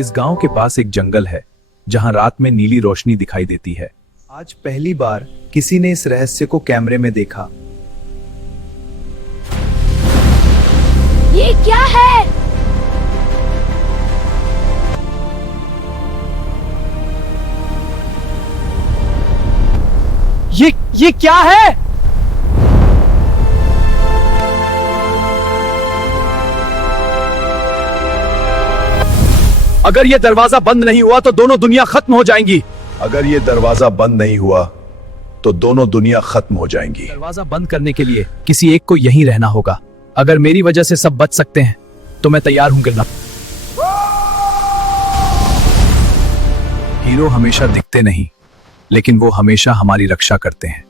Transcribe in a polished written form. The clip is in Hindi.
इस गांव के पास एक जंगल है जहां रात में नीली रोशनी दिखाई देती है। आज पहली बार किसी ने इस रहस्य को कैमरे में देखा। ये क्या है? ये क्या है? अगर ये दरवाजा बंद नहीं हुआ तो दोनों दुनिया खत्म हो जाएंगी। अगर ये दरवाजा बंद नहीं हुआ तो दोनों दुनिया खत्म हो जाएंगी। दरवाजा बंद करने के लिए किसी एक को यहीं रहना होगा। अगर मेरी वजह से सब बच सकते हैं तो मैं तैयार हूं गिरना। हीरो हमेशा दिखते नहीं, लेकिन वो हमेशा हमारी रक्षा करते हैं।